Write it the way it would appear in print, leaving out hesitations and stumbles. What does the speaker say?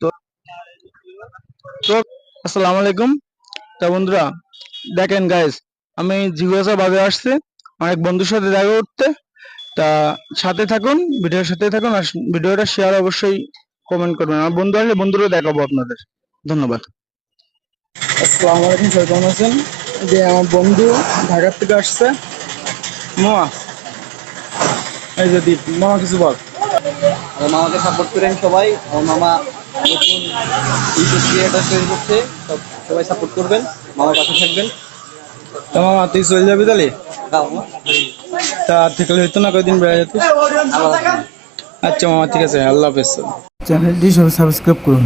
তো তো আসসালামু আলাইকুম। তা বন্ধুরা, দেখেন গাইস, আমি জিজ্ঞাসা বাজে আসছে অনেক বন্ধুর সাথে দেখা করতে। তা সাথে থাকুন, ভিডিওর সাথে থাকুন, আর ভিডিওটা শেয়ার অবশ্যই কমেন্ট করবেন। আমার বন্ধু আসলে বন্ধুরা দেখাবো আপনাদের। ধন্যবাদ। আসসালামু আলাইকুম, স্যার কেমন আছেন? যে আমার বন্ধু ঢাকার থেকে আসছে। মামা, এই যে দীপ, মামা কিছু বল। আমার মামাকে সাপোর্ট করেন সবাই। আমার মামা নতুন ইউটিউব ক্রিয়েটার তৈরি করছে, সবাই সাপোর্ট করবেন, মামার পাশে থাকবেন। তা মামা তুই চলে যাবি তাহলে? দাও মা। তা ঠিক হইতো না, কয়দিন বেড়ে যেতিস। আল্লাহ হাফেজ। আচ্ছা মামা, ঠিক আছে, আল্লাহ হাফেজ। চ্যানেলটি সবাই সাবস্ক্রাইব করুন।